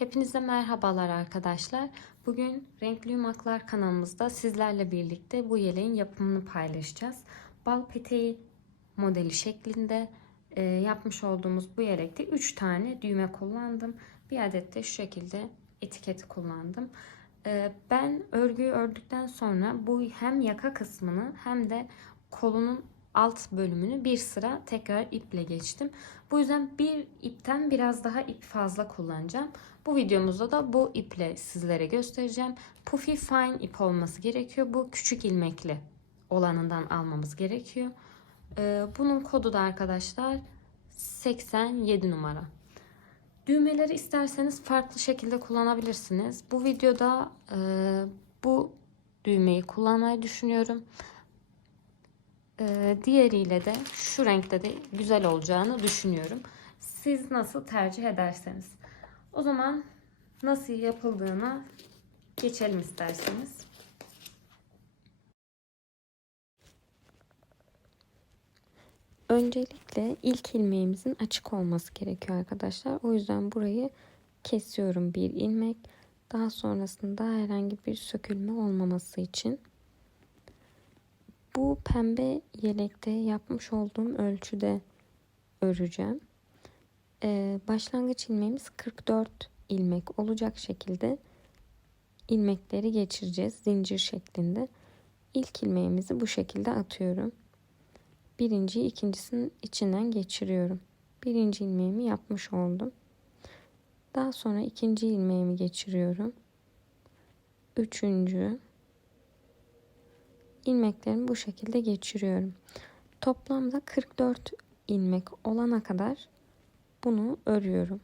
Hepinize merhabalar arkadaşlar. Bugün Renkli Yumaklar kanalımızda sizlerle birlikte bu yeleğin yapımını paylaşacağız. Bal peteği modeli şeklinde e, yapmış olduğumuz bu yelekte 3 tane düğme kullandım. Bir adet de şu şekilde etiketi kullandım. E, ben örgüyü ördükten sonra bu hem yaka kısmını hem de kolunun alt bölümünü bir sıra tekrar iple geçtim. Bu yüzden bir ipten biraz daha ip fazla kullanacağım. Bu videomuzda da bu iple sizlere göstereceğim. Puffy Fine ip olması gerekiyor. Bu küçük ilmekli olanından almamız gerekiyor. Ee, bunun kodu da arkadaşlar 87 numara. Düğmeleri isterseniz farklı şekilde kullanabilirsiniz. Bu videoda e, bu düğmeyi kullanmayı düşünüyorum. Ee, diğeriyle de şu renkte de güzel olacağını düşünüyorum. Siz nasıl tercih ederseniz. O zaman nasıl yapıldığına geçelim isterseniz. Öncelikle ilk ilmeğimizin açık olması gerekiyor arkadaşlar. O yüzden burayı kesiyorum bir ilmek. Daha sonrasında herhangi bir sökülme olmaması için. Bu pembe yelekte yapmış olduğum ölçüde öreceğim. Ee, başlangıç ilmeğimiz 44 ilmek olacak şekilde ilmekleri geçireceğiz zincir şeklinde. İlk ilmeğimizi bu şekilde atıyorum. Birinciyi ikincisinin içinden geçiriyorum. Birinci ilmeğimi yapmış oldum. Daha sonra ikinci ilmeğimi geçiriyorum. Üçüncü, ilmeklerimi bu şekilde geçiriyorum. Toplamda 44 ilmek olana kadar bunu örüyorum.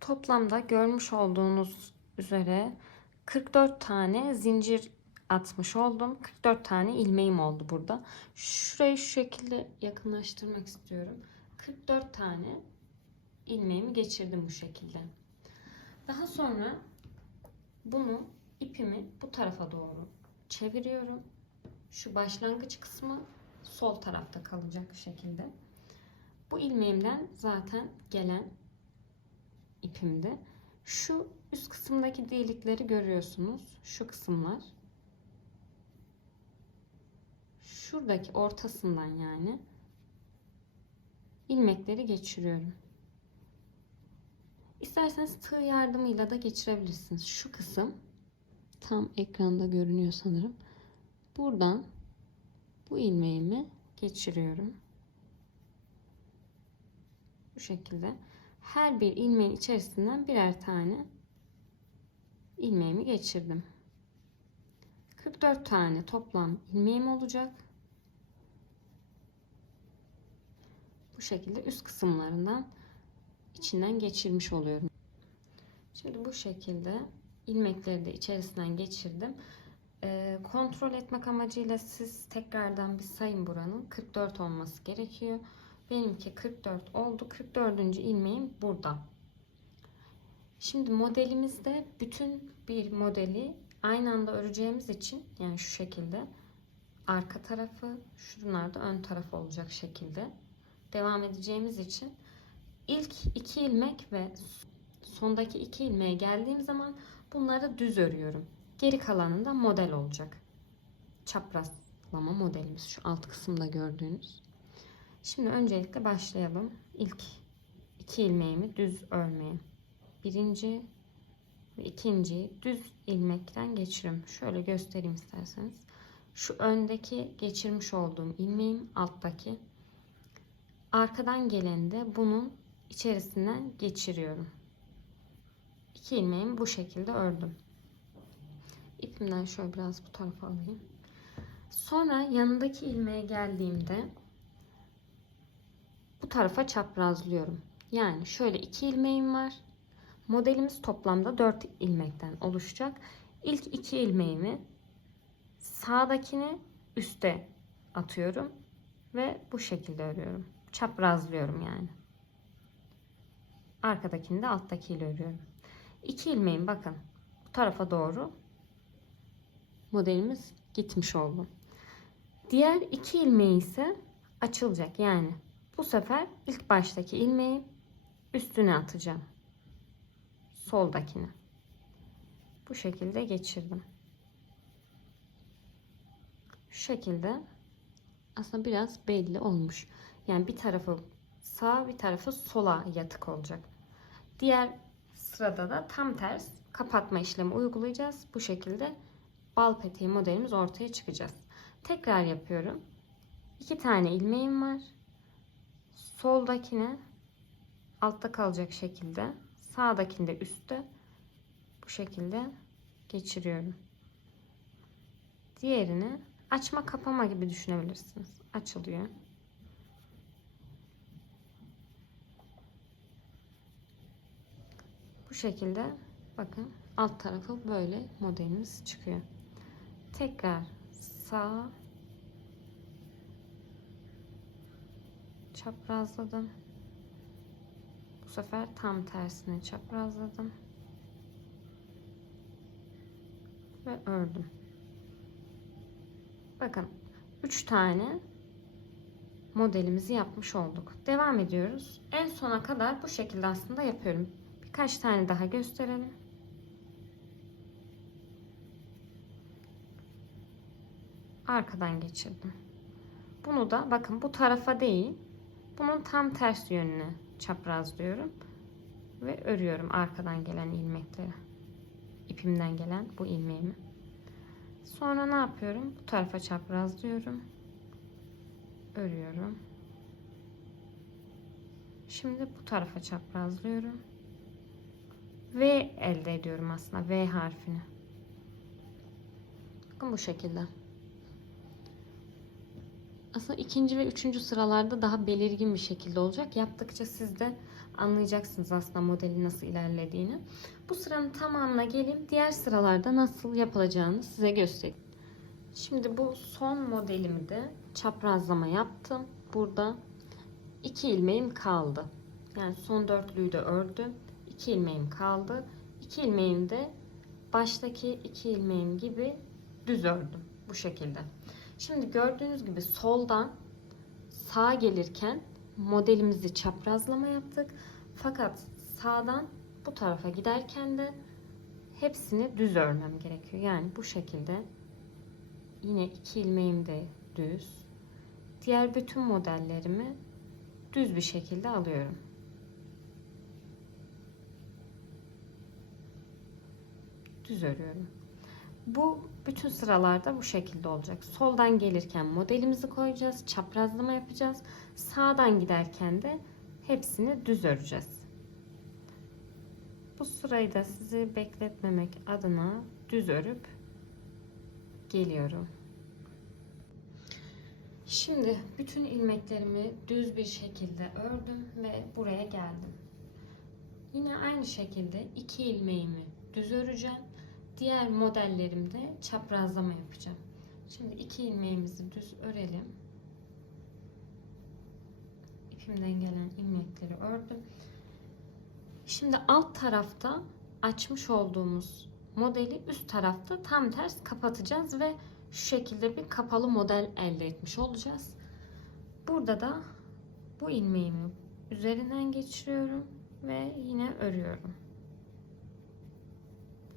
Toplamda görmüş olduğunuz üzere 44 tane zincir atmış oldum. 44 tane ilmeğim oldu burada. Şurayı şu şekilde yakınlaştırmak istiyorum. 44 tane ilmeğimi geçirdim bu şekilde. Daha sonra bunu ipimi bu tarafa doğru çeviriyorum. Şu başlangıç kısmı sol tarafta kalacak şekilde. Bu ilmeğimden zaten gelen ipimde. Şu üst kısımdaki delikleri görüyorsunuz. Şu kısımlar. Şuradaki ortasından yani ilmekleri geçiriyorum. İsterseniz tığ yardımıyla da geçirebilirsiniz. Şu kısım tam ekranda görünüyor sanırım. Buradan bu ilmeğimi geçiriyorum. Bu şekilde. Her bir ilmeğin içerisinden birer tane ilmeğimi geçirdim. 44 tane toplam ilmeğim olacak. Bu şekilde üst kısımlarından içinden geçirmiş oluyorum. Şimdi bu şekilde ilmekleri de içerisinden geçirdim. Ee, kontrol etmek amacıyla siz tekrardan bir sayın buranın 44 olması gerekiyor. Benimki 44 oldu. 44. ilmeğim burada. Şimdi modelimizde bütün bir modeli aynı anda öreceğimiz için yani şu şekilde arka tarafı şunlar da ön taraf olacak şekilde devam edeceğimiz için ilk iki ilmek ve sondaki iki ilmeğe geldiğim zaman bunları düz örüyorum. Geri kalanında model olacak. Çaprazlama modelimiz şu alt kısımda gördüğünüz. Şimdi öncelikle başlayalım. İlk iki ilmeğimi düz örmeye. Birinci ve ikinci düz ilmekten geçiriyorum. Şöyle göstereyim isterseniz. Şu öndeki geçirmiş olduğum ilmeğim alttaki. Arkadan gelen de bunun içerisinden geçiriyorum. İki ilmeğimi bu şekilde ördüm. İpimden şöyle biraz bu tarafa alayım. Sonra yanındaki ilmeğe geldiğimde bu tarafa çaprazlıyorum. Yani şöyle iki ilmeğim var. Modelimiz toplamda 4 ilmekten oluşacak. İlk iki ilmeğimi sağdakini üste atıyorum ve bu şekilde örüyorum. Çaprazlıyorum yani. Arkadakini de alttakiyle örüyorum. İki ilmeğim bakın bu tarafa doğru modelimiz gitmiş oldu. Diğer iki ilmeği ise açılacak yani Bu sefer ilk baştaki ilmeği üstüne atacağım. Soldakini. Bu şekilde geçirdim. Şu şekilde aslında biraz belli olmuş. Yani bir tarafı sağ bir tarafı sola yatık olacak. Diğer sırada da tam ters kapatma işlemi uygulayacağız. Bu şekilde bal peteği modelimiz ortaya çıkacağız. Tekrar yapıyorum. İki tane ilmeğim var. Soldakine altta kalacak şekilde sağdakini de üstte bu şekilde geçiriyorum. Diğerini açma kapama gibi düşünebilirsiniz. Açılıyor. Bu şekilde bakın alt tarafı böyle modelimiz çıkıyor. Tekrar sağ çaprazladım. Bu sefer tam tersine çaprazladım. Ve ördüm. Bakın 3 tane modelimizi yapmış olduk. Devam ediyoruz. En sona kadar bu şekilde aslında yapıyorum. Birkaç tane daha gösterelim. Arkadan geçirdim. Bunu da bakın bu tarafa değil, bunun tam ters yönüne çaprazlıyorum ve örüyorum arkadan gelen ilmekleri. İpimden gelen bu ilmeğimi. Sonra ne yapıyorum? Bu tarafa çaprazlıyorum. Örüyorum. Şimdi bu tarafa çaprazlıyorum. V elde ediyorum aslında. V harfini. Bakın bu şekilde. Aslında ikinci ve üçüncü sıralarda daha belirgin bir şekilde olacak. Yaptıkça siz de anlayacaksınız aslında modelin nasıl ilerlediğini. Bu sıranın tamamına geleyim. Diğer sıralarda nasıl yapılacağını size göstereyim. Şimdi bu son modelimi de çaprazlama yaptım. Burada iki ilmeğim kaldı. Yani son dörtlüyü de ördüm. İki ilmeğim kaldı. İki ilmeğim de baştaki iki ilmeğim gibi düz ördüm. Bu şekilde. Şimdi gördüğünüz gibi soldan sağa gelirken modelimizi çaprazlama yaptık. Fakat sağdan bu tarafa giderken de hepsini düz örmem gerekiyor. Yani bu şekilde yine iki ilmeğim de düz. Diğer bütün modellerimi düz bir şekilde alıyorum. Düz örüyorum. Bu bütün sıralarda bu şekilde olacak. Soldan gelirken modelimizi koyacağız. Çaprazlama yapacağız. Sağdan giderken de hepsini düz öreceğiz. Bu sırayı da sizi bekletmemek adına düz örüp geliyorum. Şimdi bütün ilmeklerimi düz bir şekilde ördüm ve buraya geldim. Yine aynı şekilde iki ilmeğimi düz öreceğim. Diğer modellerimde çaprazlama yapacağım. Şimdi iki ilmeğimizi düz örelim. İpimden gelen ilmekleri ördüm. Şimdi alt tarafta açmış olduğumuz modeli üst tarafta tam ters kapatacağız ve şu şekilde bir kapalı model elde etmiş olacağız. Burada da bu ilmeğimi üzerinden geçiriyorum ve yine örüyorum.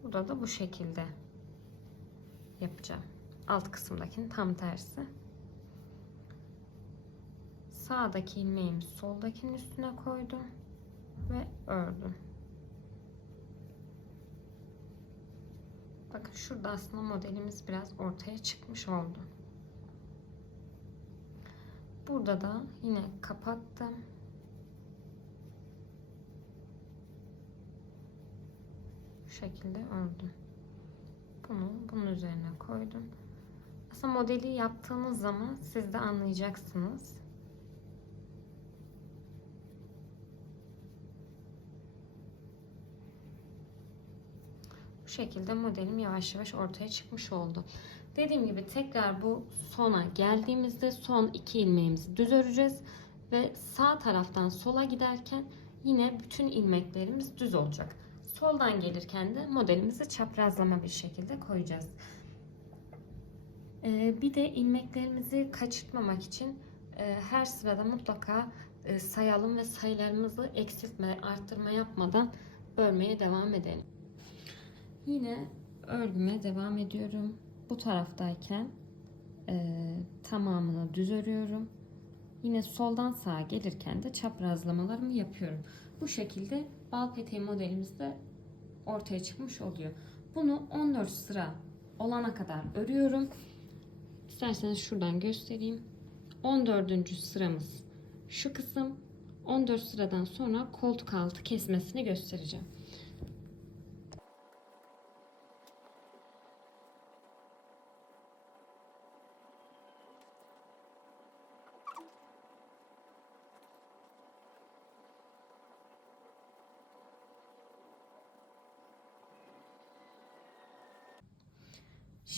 Burada da bu şekilde yapacağım. Alt kısımdakinin tam tersi. Sağdaki ilmeğimi soldakinin üstüne koydum ve ördüm. Bakın şurada aslında modelimiz biraz ortaya çıkmış oldu. Burada da yine kapattım. Bu şekilde ördüm. Bunu bunun üzerine koydum. Aslında modeli yaptığınız zaman siz de anlayacaksınız. Bu şekilde modelim yavaş yavaş ortaya çıkmış oldu. Dediğim gibi tekrar bu sona geldiğimizde son iki ilmeğimizi düz öreceğiz ve sağ taraftan sola giderken yine bütün ilmeklerimiz düz olacak. Soldan gelirken de modelimizi çaprazlama bir şekilde koyacağız. Ee, bir de ilmeklerimizi kaçırtmamak için e, her sırada mutlaka e, sayalım ve sayılarımızı eksiltme, arttırma yapmadan örmeye devam edelim. Yine örgüme devam ediyorum. Bu taraftayken e, tamamını düz örüyorum. Yine soldan sağa gelirken de çaprazlamalarımı yapıyorum. Bu şekilde bal peteği modelimiz de ortaya çıkmış oluyor. Bunu 14 sıra olana kadar örüyorum. İsterseniz şuradan göstereyim. 14. sıramız şu kısım. 14 sıradan sonra koltuk altı kesmesini göstereceğim.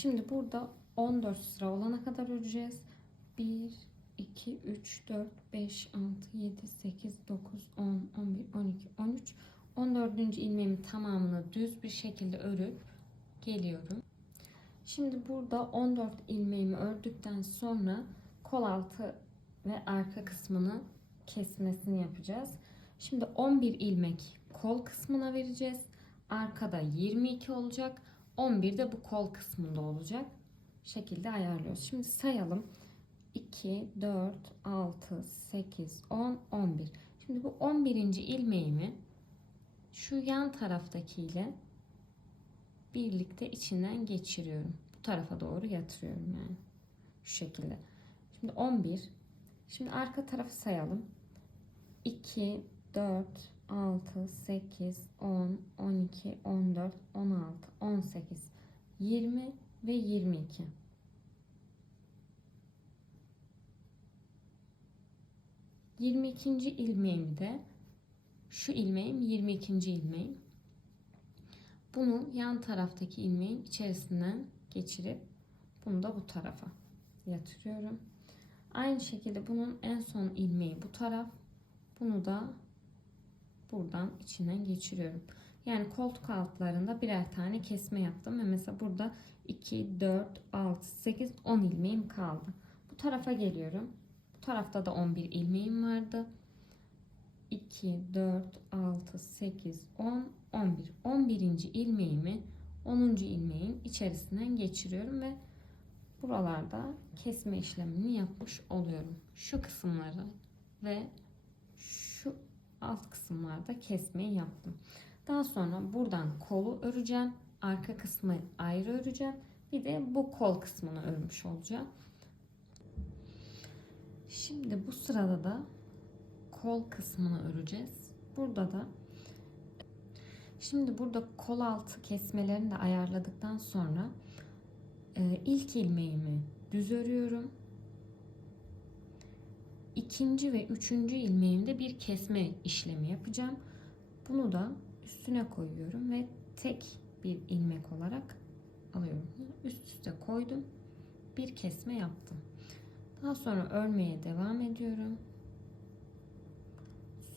Şimdi burada 14 sıra olana kadar öreceğiz. 1, 2, 3, 4, 5, 6, 7, 8, 9, 10, 11, 12, 13. 14. ilmeğimin tamamını düz bir şekilde örüp geliyorum. Şimdi burada 14 ilmeğimi ördükten sonra kol altı ve arka kısmını kesmesini yapacağız. Şimdi 11 ilmek kol kısmına vereceğiz. Arkada 22 olacak. 11 de bu kol kısmında olacak. Şekilde ayarlıyoruz. Şimdi sayalım. 2, 4, 6, 8, 10, 11. Şimdi bu 11. ilmeğimi şu yan taraftakiyle birlikte içinden geçiriyorum. Bu tarafa doğru yatırıyorum yani. Şu şekilde. Şimdi 11. Şimdi arka tarafı sayalım. 2, 4, 6, 8, 10, 12, 14, 16, 18, 20 ve 22. Yirmi ikinci ilmeğimi de şu ilmeğim 22. ilmeğim. Bunu yan taraftaki ilmeğin içerisinden geçirip bunu da bu tarafa yatırıyorum. Aynı şekilde bunun en son ilmeği bu taraf. Bunu da buradan içinden geçiriyorum. Yani koltuk altlarında birer tane kesme yaptım ve mesela burada 2, 4, 6, 8, 10 ilmeğim kaldı. Bu tarafa geliyorum. Bu tarafta da 11 ilmeğim vardı. 2, 4, 6, 8, 10, 11. 11. ilmeğimi 10. ilmeğin içerisinden geçiriyorum ve buralarda kesme işlemini yapmış oluyorum. Şu kısımları ve şu alt kısımlarda kesmeyi yaptım. Daha sonra buradan kolu öreceğim. Arka kısmı ayrı öreceğim. Bir de bu kol kısmını örmüş olacağım. Şimdi bu sırada da kol kısmını öreceğiz. Burada da şimdi burada kol altı kesmelerini de ayarladıktan sonra e, ilk ilmeğimi düz örüyorum. İkinci ve üçüncü ilmeğimde bir kesme işlemi yapacağım. Bunu da üstüne koyuyorum ve tek bir ilmek olarak alıyorum. Üst üste koydum. Bir kesme yaptım. Daha sonra örmeye devam ediyorum.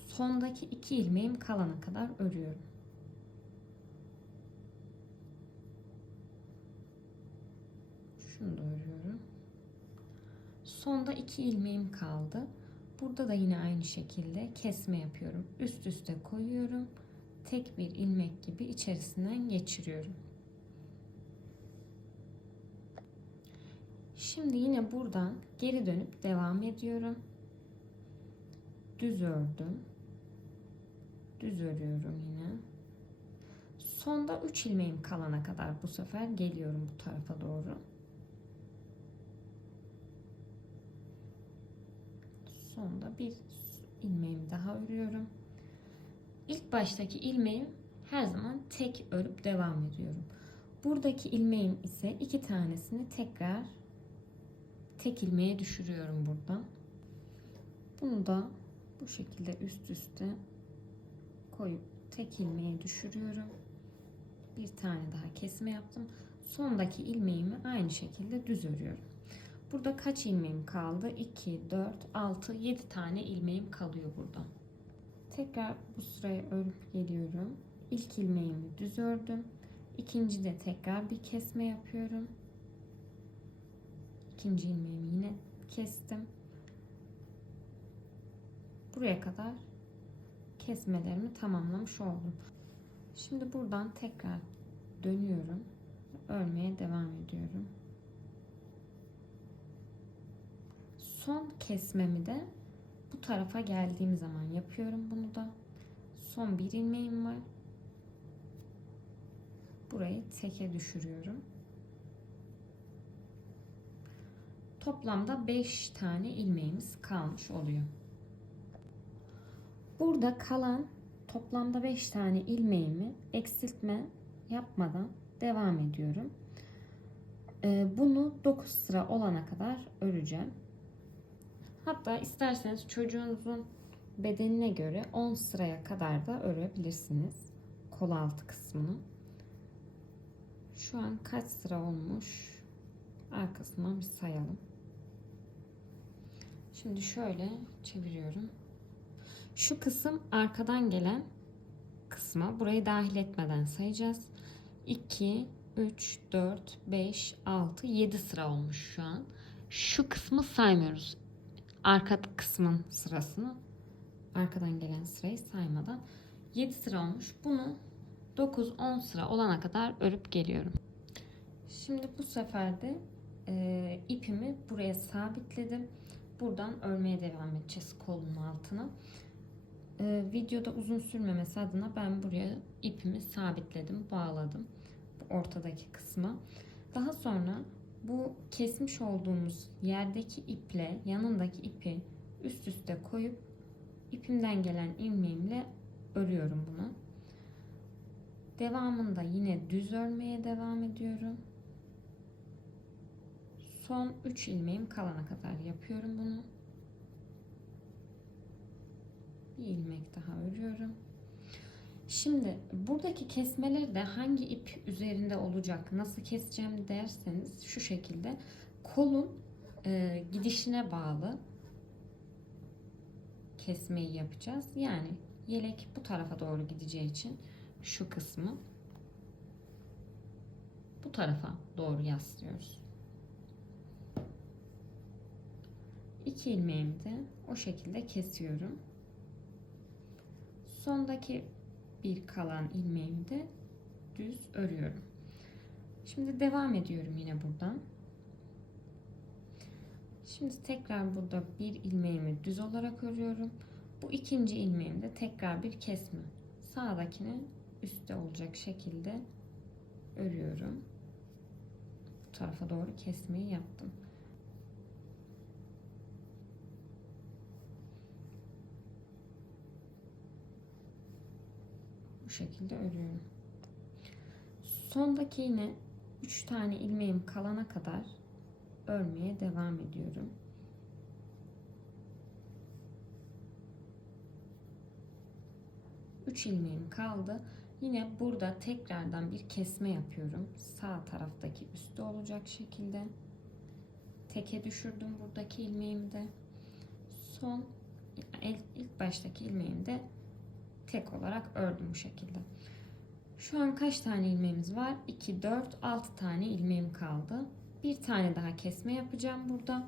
Sondaki iki ilmeğim kalana kadar örüyorum. Şunu da örüyorum. Sonda iki ilmeğim kaldı. Burada da yine aynı şekilde kesme yapıyorum. Üst üste koyuyorum. Tek bir ilmek gibi içerisinden geçiriyorum. Şimdi yine buradan geri dönüp devam ediyorum. Düz ördüm. Düz örüyorum yine. Sonda 3 ilmeğim kalana kadar bu sefer geliyorum bu tarafa doğru. Sonda bir ilmeğimi daha örüyorum. İlk baştaki ilmeğim her zaman tek örüp devam ediyorum. Buradaki ilmeğin ise iki tanesini tekrar tek ilmeğe düşürüyorum buradan. Bunu da bu şekilde üst üste koyup tek ilmeğe düşürüyorum. Bir tane daha kesme yaptım. Sondaki ilmeğimi aynı şekilde düz örüyorum. Burada kaç ilmeğim kaldı? 2, 4, 6, 7 tane ilmeğim kalıyor burada. Tekrar bu sırayı örüp geliyorum. İlk ilmeğimi düz ördüm. İkinci de tekrar bir kesme yapıyorum. İkinci ilmeğimi yine kestim. buraya kadar kesmelerimi tamamlamış oldum. Şimdi buradan tekrar dönüyorum. Örmeye devam ediyorum. Son kesmemi de bu tarafa geldiğim zaman yapıyorum bunu da. Son bir ilmeğim var. Burayı teke düşürüyorum. Toplamda 5 tane ilmeğimiz kalmış oluyor. Burada kalan toplamda 5 tane ilmeğimi eksiltme yapmadan devam ediyorum. Ee, Bunu 9 sıra olana kadar öreceğim. Hatta isterseniz çocuğunuzun bedenine göre 10 sıraya kadar da örebilirsiniz. Kol altı kısmını. Şu an kaç sıra olmuş? Arkasından bir sayalım. Şimdi şöyle çeviriyorum. Şu kısım arkadan gelen kısma burayı dahil etmeden sayacağız. 2, 3, 4, 5, 6, 7 sıra olmuş şu an. Şu kısmı saymıyoruz. Arka kısmın sırasını arkadan gelen sırayı saymadan 7 sıra olmuş. Bunu 9-10 sıra olana kadar örüp geliyorum. Şimdi bu sefer de e, ipimi buraya sabitledim. Buradan örmeye devam edeceğiz kolun altına. E, videoda uzun sürmemesi adına ben buraya ipimi sabitledim, bağladım. Bu ortadaki kısma. Daha sonra bu kesmiş olduğumuz yerdeki iple yanındaki ipi üst üste koyup ipimden gelen ilmeğimle örüyorum bunu. Devamında yine düz örmeye devam ediyorum. Son 3 ilmeğim kalana kadar yapıyorum bunu. Bir ilmek daha örüyorum. Şimdi buradaki kesmeleri de hangi ip üzerinde olacak, nasıl keseceğim derseniz şu şekilde kolun e, gidişine bağlı kesmeyi yapacağız. Yani yelek bu tarafa doğru gideceği için şu kısmı bu tarafa doğru yaslıyoruz. İki ilmeğimi de o şekilde kesiyorum. Sondaki bir kalan ilmeğimi de düz örüyorum. Şimdi devam ediyorum yine buradan. Şimdi tekrar burada bir ilmeğimi düz olarak örüyorum. Bu ikinci ilmeğimde tekrar bir kesme. Sağdakini üstte olacak şekilde örüyorum. Bu tarafa doğru kesmeyi yaptım. Şekilde örüyorum. Sondaki yine 3 tane ilmeğim kalana kadar örmeye devam ediyorum. Üç ilmeğim kaldı. Yine burada tekrardan bir kesme yapıyorum. Sağ taraftaki üstte olacak şekilde. Teke düşürdüm buradaki ilmeğimi de. Son ilk baştaki ilmeğimi de tek olarak ördüm bu şekilde. Şu an kaç tane ilmeğimiz var? 2, 4, 6 tane ilmeğim kaldı. Bir tane daha kesme yapacağım burada.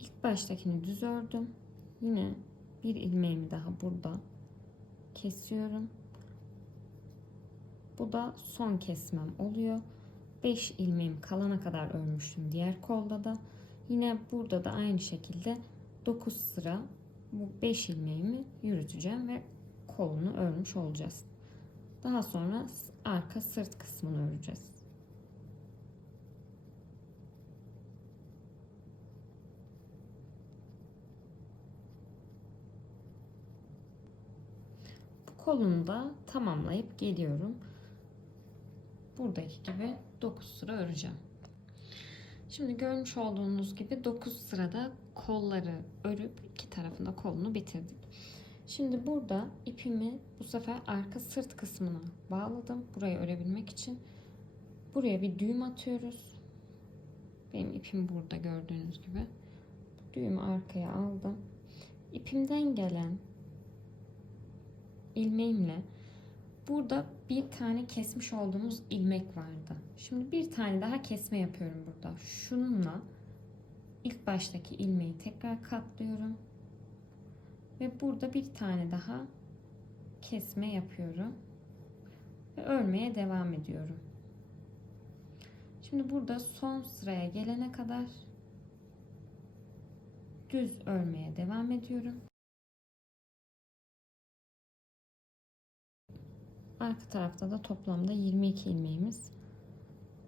İlk baştakini düz ördüm. Yine bir ilmeğimi daha burada kesiyorum. Bu da son kesmem oluyor. 5 ilmeğim kalana kadar örmüştüm diğer kolda da. Yine burada da aynı şekilde 9 sıra bu 5 ilmeğimi yürüteceğim ve kolunu örmüş olacağız. Daha sonra arka sırt kısmını öreceğiz. Bu kolunu da tamamlayıp geliyorum. Buradaki gibi 9 sıra öreceğim. Şimdi görmüş olduğunuz gibi 9 sırada kolları örüp iki tarafında kolunu bitirdik. Şimdi burada ipimi bu sefer arka sırt kısmına bağladım. Burayı örebilmek için. Buraya bir düğüm atıyoruz. Benim ipim burada gördüğünüz gibi. Düğümü arkaya aldım. İpimden gelen ilmeğimle burada bir tane kesmiş olduğumuz ilmek vardı. Şimdi bir tane daha kesme yapıyorum burada. Şununla ilk baştaki ilmeği tekrar katlıyorum. Ve burada bir tane daha kesme yapıyorum. Ve örmeye devam ediyorum. Şimdi burada son sıraya gelene kadar düz örmeye devam ediyorum. Arka tarafta da toplamda 22 ilmeğimiz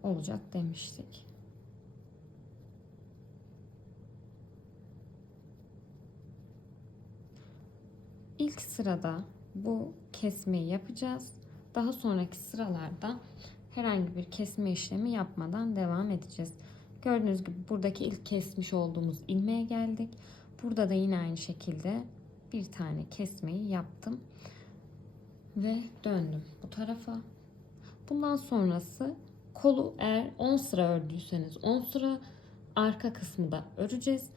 olacak demiştik. İlk sırada bu kesmeyi yapacağız. Daha sonraki sıralarda herhangi bir kesme işlemi yapmadan devam edeceğiz. Gördüğünüz gibi buradaki ilk kesmiş olduğumuz ilmeğe geldik. Burada da yine aynı şekilde bir tane kesmeyi yaptım ve döndüm bu tarafa. Bundan sonrası kolu eğer 10 sıra ördüyseniz 10 sıra arka kısmı da öreceğiz.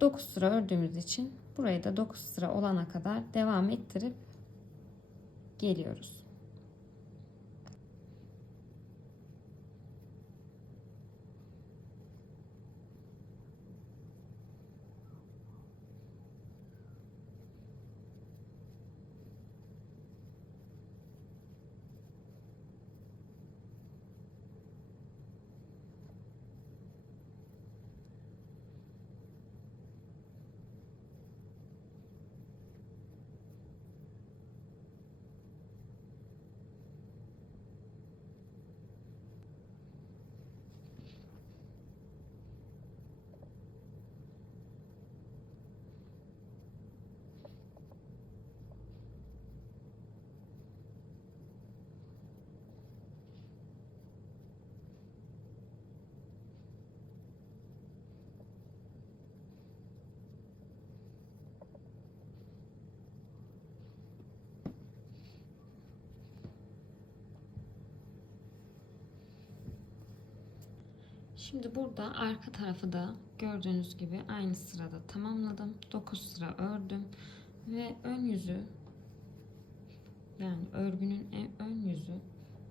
9 sıra ördüğümüz için burayı da 9 sıra olana kadar devam ettirip geliyoruz. Şimdi burada arka tarafı da gördüğünüz gibi aynı sırada tamamladım. 9 sıra ördüm ve ön yüzü yani örgünün ön yüzü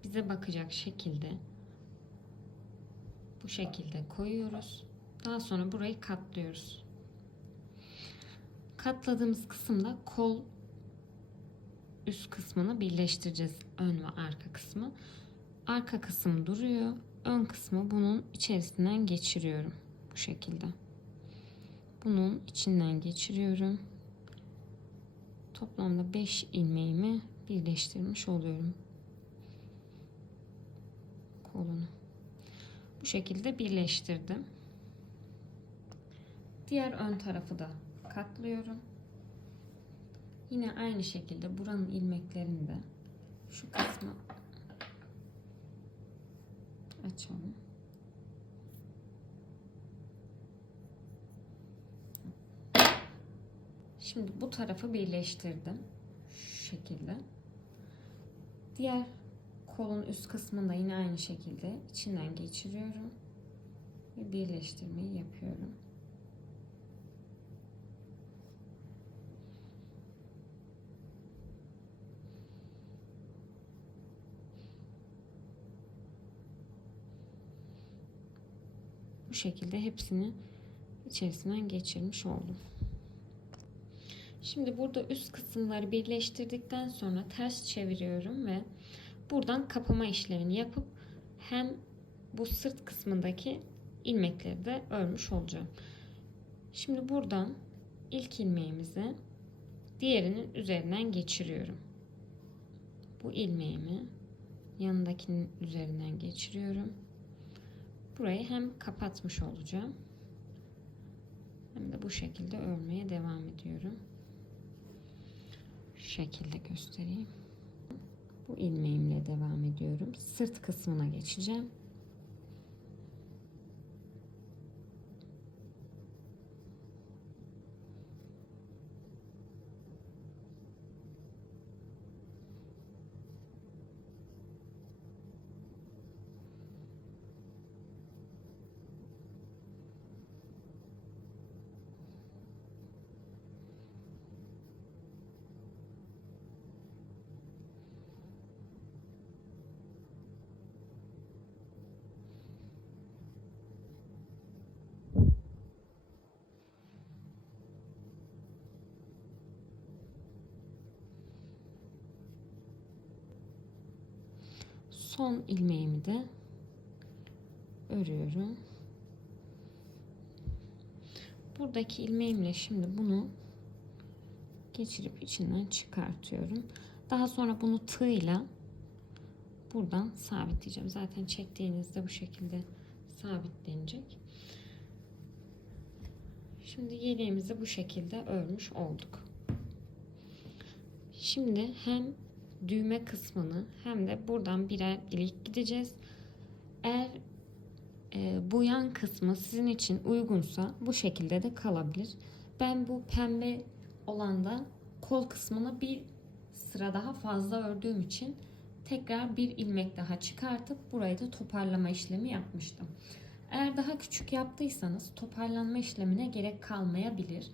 bize bakacak şekilde bu şekilde koyuyoruz. Daha sonra burayı katlıyoruz. Katladığımız kısımda kol üst kısmını birleştireceğiz. Ön ve arka kısmı. Arka kısım duruyor ön kısmı bunun içerisinden geçiriyorum. Bu şekilde. Bunun içinden geçiriyorum. Toplamda 5 ilmeğimi birleştirmiş oluyorum. Kolunu. Bu şekilde birleştirdim. Diğer ön tarafı da katlıyorum. Yine aynı şekilde buranın ilmeklerini de şu kısmı açalım. Şimdi bu tarafı birleştirdim. Şu şekilde. Diğer kolun üst kısmında yine aynı şekilde içinden geçiriyorum. Ve birleştirmeyi yapıyorum. Şekilde hepsini içerisinden geçirmiş oldum. Şimdi burada üst kısımları birleştirdikten sonra ters çeviriyorum ve buradan kapama işlemini yapıp hem bu sırt kısmındaki ilmekleri de örmüş olacağım. Şimdi buradan ilk ilmeğimizi diğerinin üzerinden geçiriyorum. Bu ilmeğimi yanındakinin üzerinden geçiriyorum burayı hem kapatmış olacağım hem de bu şekilde örmeye devam ediyorum. Şu şekilde göstereyim. Bu ilmeğimle devam ediyorum. Sırt kısmına geçeceğim. Son ilmeğimi de örüyorum. Buradaki ilmeğimle şimdi bunu geçirip içinden çıkartıyorum. Daha sonra bunu tığla buradan sabitleyeceğim. Zaten çektiğinizde bu şekilde sabitlenecek. Şimdi yeleğimizi bu şekilde örmüş olduk. Şimdi hem düğme kısmını hem de buradan birer ilik gideceğiz. Eğer e, bu yan kısmı sizin için uygunsa bu şekilde de kalabilir. Ben bu pembe olanda kol kısmını bir sıra daha fazla ördüğüm için tekrar bir ilmek daha çıkartıp burayı da toparlama işlemi yapmıştım. Eğer daha küçük yaptıysanız toparlanma işlemine gerek kalmayabilir.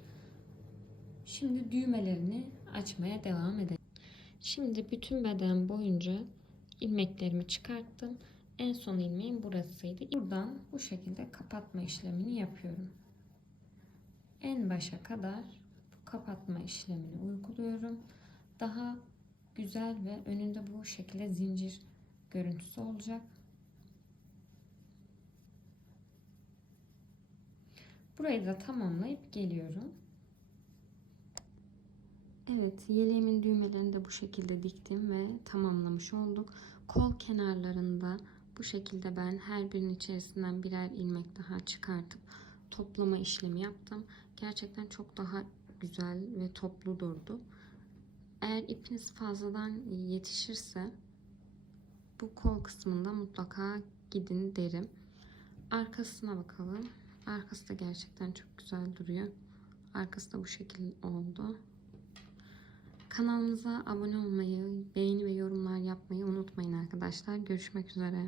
Şimdi düğmelerini açmaya devam edelim. Şimdi bütün beden boyunca ilmeklerimi çıkarttım. En son ilmeğim burasıydı. Buradan bu şekilde kapatma işlemini yapıyorum. En başa kadar bu kapatma işlemini uyguluyorum. Daha güzel ve önünde bu şekilde zincir görüntüsü olacak. Burayı da tamamlayıp geliyorum. Evet, yeleğimin düğmelerini de bu şekilde diktim ve tamamlamış olduk. Kol kenarlarında bu şekilde ben her birinin içerisinden birer ilmek daha çıkartıp toplama işlemi yaptım. Gerçekten çok daha güzel ve toplu durdu. Eğer ipiniz fazladan yetişirse bu kol kısmında mutlaka gidin derim. Arkasına bakalım. Arkası da gerçekten çok güzel duruyor. Arkası da bu şekilde oldu. Kanalımıza abone olmayı, beğeni ve yorumlar yapmayı unutmayın arkadaşlar. Görüşmek üzere.